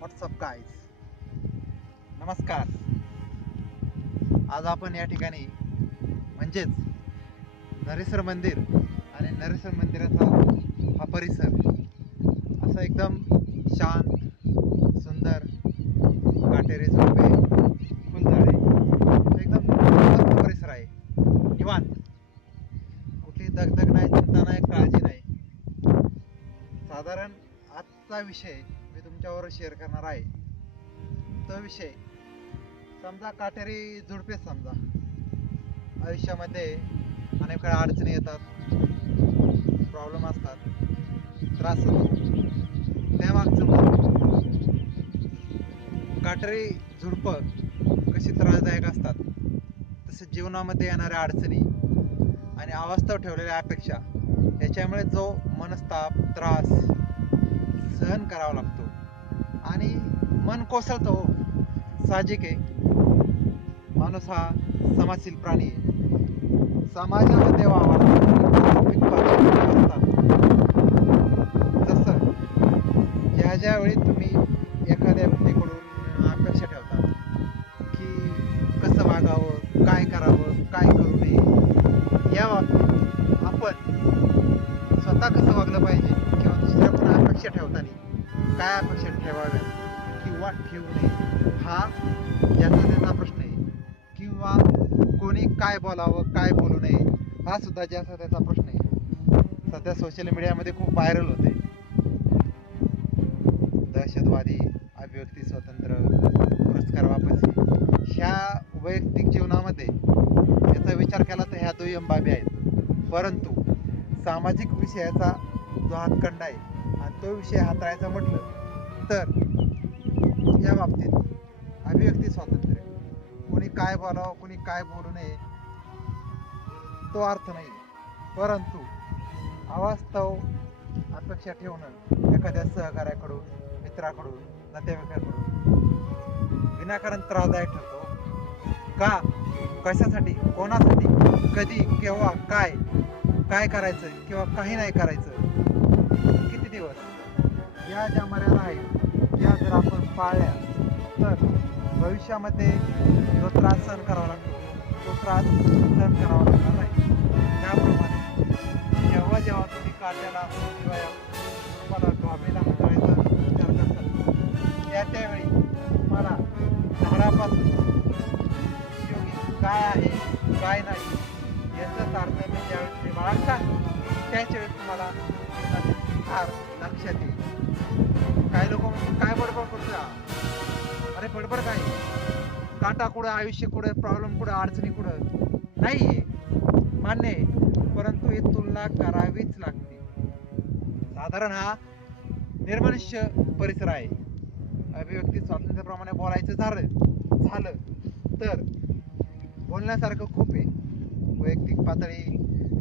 WhatsApp guys, नमस्कार. आज आपण या ठिकाणी म्हणजेच नरेश्वर मंदिर आणि नरेश्वर मंदिराचा हा परिसर असा एकदम शांत, सुंदर, काटेरी झोपे, फुलझाडे, एकदम मस्त परिसर आहे. निवांत, कुठली दगदग नाही, चिंता नाही, काळजी नाही. साधारण आजचा विषय मी तुमच्यावर शेअर करणार आहे. तो विषय समजा काटेरी झुडपेच समजा. आयुष्यामध्ये अनेक वेळा अडचणी येतात, प्रॉब्लेम असतात, त्रास होतो. त्यामागचं काटेरी झुडपं कशी त्रासदायक असतात, तसेच जीवनामध्ये येणाऱ्या अडचणी आणि अवास्तव ठेवलेल्या अपेक्षा याच्यामुळे जो मनस्ताप, त्रास सहन करावा लागतो आणि मन कोसळतो. साहजिक आहे, माणूस हा समाजशील प्राणी आहे. समाजामध्ये जसं ज्या वेळी तुम्ही एखाद्या व्यक्तीकडून अपेक्षा ठेवता की कसं वागावं, काय करावं, काय करू नये, या बाबतीत आपण स्वतः कसं वागलं पाहिजे किंवा दुसऱ्याकडून अपेक्षा ठेवताना काय अपेक्षा ठेवाव्या किंवा ठेवू नये, हा ज्याचा त्याचा प्रश्न आहे. किंवा कोणी काय बोलावं, काय बोलू नये, हा सुद्धा ज्याचा त्याचा प्रश्न आहे. सध्या सोशल मीडियामध्ये खूप व्हायरल होते दहशतवादी, अभिव्यक्ती स्वातंत्र्य, पुरस्कार वापसी. ह्या वैयक्तिक जीवनामध्ये याचा विचार केला तर ह्या दुय्यम बाबी आहेत. परंतु सामाजिक विषयाचा जो हातखंडा आहे आणि तो विषय हाताळायचा म्हटलं तर या बाबतीत अभिव्यक्ती स्वातंत्र्य, कोणी काय बोलावं, कोणी काय बोलू नये, तो अर्थ नाही. परंतु अवास्तव अपेक्षा ठेवणं एखाद्या सहकार्याकडून, मित्राकडून, नातेवाईकाकडून विनाकारण त्रासदायक ठरतो. का, कशासाठी, कोणासाठी, कधी, केव्हा, काय काय करायचं किंवा काही नाही करायचं, किती दिवस, या ज्या मर्यादा आहेत या जर आपण पाळल्या तर भविष्यामध्ये जो त्रास सहन करावा लागतो तो त्रास सहन करावा लागणार नाही. त्याप्रमाणे जेव्हा तुम्ही काट्याला किंवा तुम्हाला डॉबीला हाताळायचा विचार करता त्यावेळी तुम्हाला झाडापासून उपयोगी काय आहे, काय नाही याचं तारतम्य ज्यावेळी तुम्ही बाळगता त्याच वेळेस तुम्हाला फार लक्षात येईल. काही लोक काय बडबड करतो, अरे बडबड काय, काटा कुठं, आयुष्य कुठं, प्रॉब्लेम कुठं, अडचणी कुठं, नाही मान्य आहे, परंतु ही तुलना करावीच लागते. साधारण हा निर्मनुष्य परिसर आहे. अभिव्यक्ती स्वातंत्र्याप्रमाणे बोलायचं झालं तर बोलण्यासारखं खूप आहे. वैयक्तिक पातळी,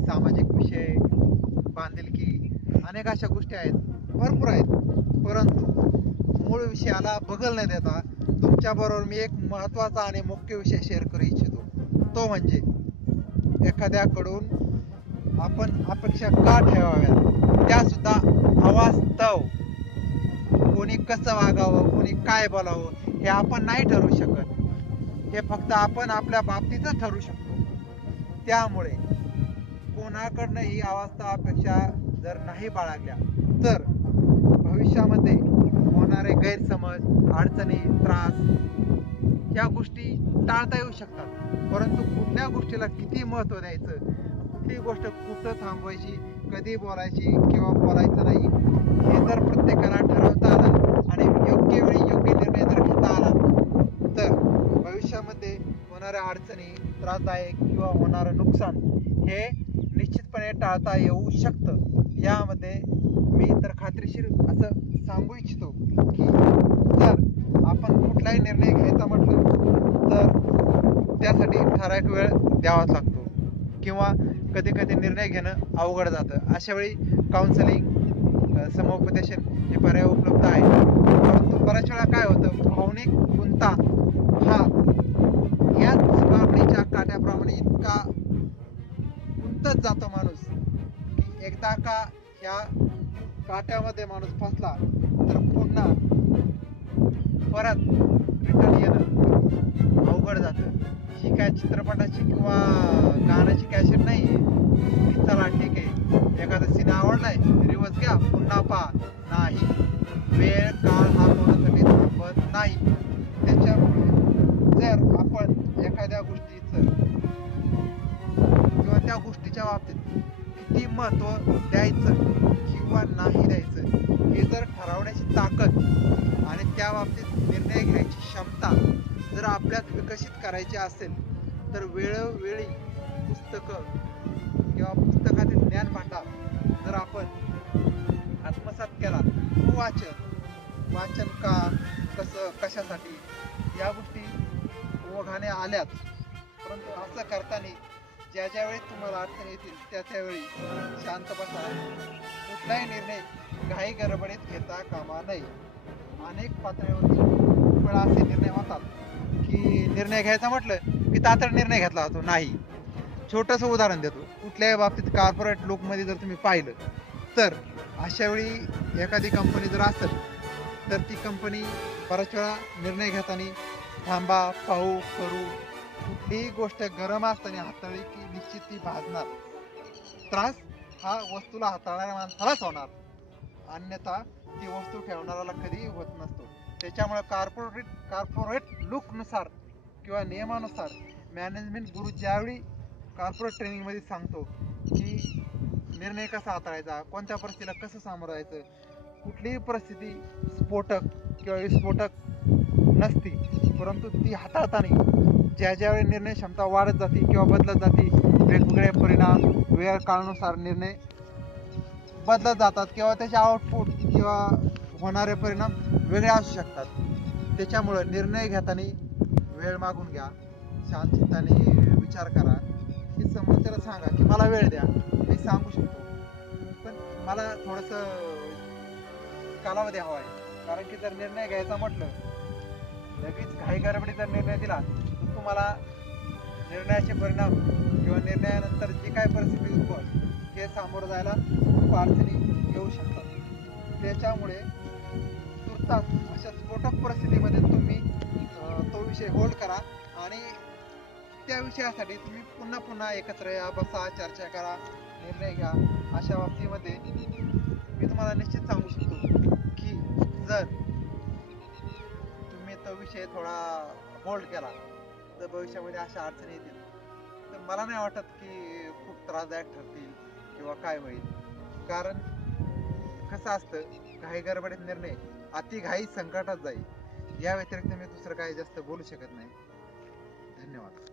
सामाजिक विषय, बांधिलकी, अनेक अशा गोष्टी आहेत, भरपूर आहेत. परंतु मूळ विषयाला बगल न देता तुमच्याबरोबर मी एक महत्त्वाचा आणि मुख्य विषय शेअर करू इच्छितो. तो म्हणजे एखाद्याकडून आपण अपेक्षा का ठेवाव्यात, त्या सुद्धा अवास्तव. कोणी कसं वागावं, कोणी काय बोलावं हे आपण नाही ठरवू शकत. हे फक्त आपण आपल्या बाबतीतच ठरवू शकतो. त्यामुळे कोणाकडनं ही अवस्था, अपेक्षा जर नाही बाळगल्या तर भविष्यामध्ये होणारे गैरसमज, अडचणी, त्रास या गोष्टी टाळता येऊ शकतात. परंतु कुठल्या गोष्टीला किती महत्त्व द्यायचं, कुठली गोष्ट कुठं थांबवायची, कधी बोलायची किंवा बोलायचं नाही, हे जर प्रत्येकाला ठरवता आलं आणि योग्य वेळी योग्य निर्णय जर घेता आला तर भविष्यामध्ये होणाऱ्या अडचणी, त्रासदायक किंवा होणारं नुकसान हे निश्चितपणे निर्णय टाळता येऊ शकतं. यामध्ये मी तर खात्रीशीर असं सांगू इच्छितो की जर आपण कुठलाही निर्णय घ्यायचा म्हटलं तर त्यासाठी ठराविक वेळ द्यावाच लागतो किंवा कधी कधी निर्णय घेणं अवघड जातं. अशा वेळी काउन्सिलिंग, समुपदेशन हे पर्याय उपलब्ध आहेत. परंतु बऱ्याच वेळा काय होतं, भावनिक गुंता हा याच काकडीच्या काट्याप्रमाणे इतका गुंतत जातो माणूस की एकदा का ह्या काट्यामध्ये माणूस फसला तर पुन्हा परत रिटर्न येणं अवघड जातं. ही काय चित्रपटाची किंवा गाण्याची कॅसेट नाहीये की चला ठीक आहे एखादा सीन आवडलाय रिवर्स घ्या पुन्हा पहा. नाही, वेळ काळ हा कोणासाठी थांबत नाही. त्याच्यामुळे जर आपण एखाद्या गोष्टीचं किंवा त्या गोष्टीच्या बाबतीत किती महत्त्व द्यायचं किंवा नाही द्यायचं हे जर ठरवण्याची ताकद आणि त्या बाबतीत निर्णय घ्यायची क्षमता जर आपल्यात विकसित करायची असेल तर वेळोवेळी पुस्तकं किंवा पुस्तकातील ज्ञान भांडार जर आपण आत्मसात केला, वाचन का, कसं, कशासाठी या गोष्टी ओघाने आल्यात. परंतु असं करताना ज्या ज्यावेळी तुम्हाला अडचण येतील त्या त्यावेळी शांत बसा. कुठलाही निर्णय घाई गडबडीत घेता कामा नये. अनेक पातळीवरती खूप वेळा असे निर्णय होतात की निर्णय घ्यायचा म्हटलं की तातड निर्णय घेतला जातो. नाही, छोटंसं उदाहरण देतो. कुठल्याही बाबतीत कॉर्पोरेट लोकमध्ये जर तुम्ही पाहिलं तर अशा वेळी एखादी कंपनी जर असेल तर ती कंपनी बऱ्याच वेळा निर्णय घेताना थांबा, पाहू, करू, कुठलीही गोष्ट गरम असताना हाताळली की निश्चित ती भाजणार. त्रास हा वस्तूला हाताळणाऱ्या माणसालाच होणार, अन्यथा ती वस्तू ठेवणाऱ्याला कधीही होत नसतो. त्याच्यामुळे कॉर्पोरेट लुक नुसार किंवा नियमानुसार मॅनेजमेंट गुरु ज्यावेळी कॉर्पोरेट ट्रेनिंग मध्ये सांगतो की निर्णय कसा हाताळायचा, कोणत्या परिस्थितीला कसं सामोरं जायचं, कुठलीही परिस्थिती स्फोटक किंवा विस्फोटक नसती, परंतु ती हाताळताना ज्यावेळी निर्णय क्षमता वाढत जाते किंवा बदलत जाते, वेगवेगळे परिणाम वेळ काळानुसार निर्णय बदलत जातात किंवा त्याचे आउटपुट किंवा होणारे परिणाम वेगळे असू शकतात. त्याच्यामुळे निर्णय घेताना वेळ मागून घ्या, शांत चित्ताने विचार करा. की समोरच्याला सांगा की मला वेळ द्या, मी सांगू शकतो पण मला थोडंसं कालावधी हवा आहे. कारण की जर निर्णय घ्यायचा म्हटलं लगेच घाई गडबडीत जर निर्णय दिला तर तुम्हाला निर्णयाचे परिणाम किंवा निर्णयानंतर जी काय परिस्थिती उद्भवते हे सामोरं जायला खूप अडचणी येऊ शकतात. त्याच्यामुळे तुर्तास अशा स्फोटक परिस्थितीमध्ये तुम्ही तो विषय होल्ड करा आणि त्या विषयासाठी तुम्ही पुन्हा पुन्हा एकत्र या, बसा, चर्चा करा, निर्णय घ्या. अशा बाबतीमध्ये मी तुम्हाला निश्चित सांगू शकतो की जर तुम्ही तो विषय थोडा होल्ड केला तर भविष्यामध्ये अशा अडचणी येतील तर मला नाही वाटत की खूप त्रासदायक ठरतील किंवा काय होईल. कारण कसं असतं, घाई गडबडीत निर्णय अति घाई संकटात जाईल, या व्यतिरिक्त मी दुसरं काही जास्त बोलू शकत नाही. धन्यवाद.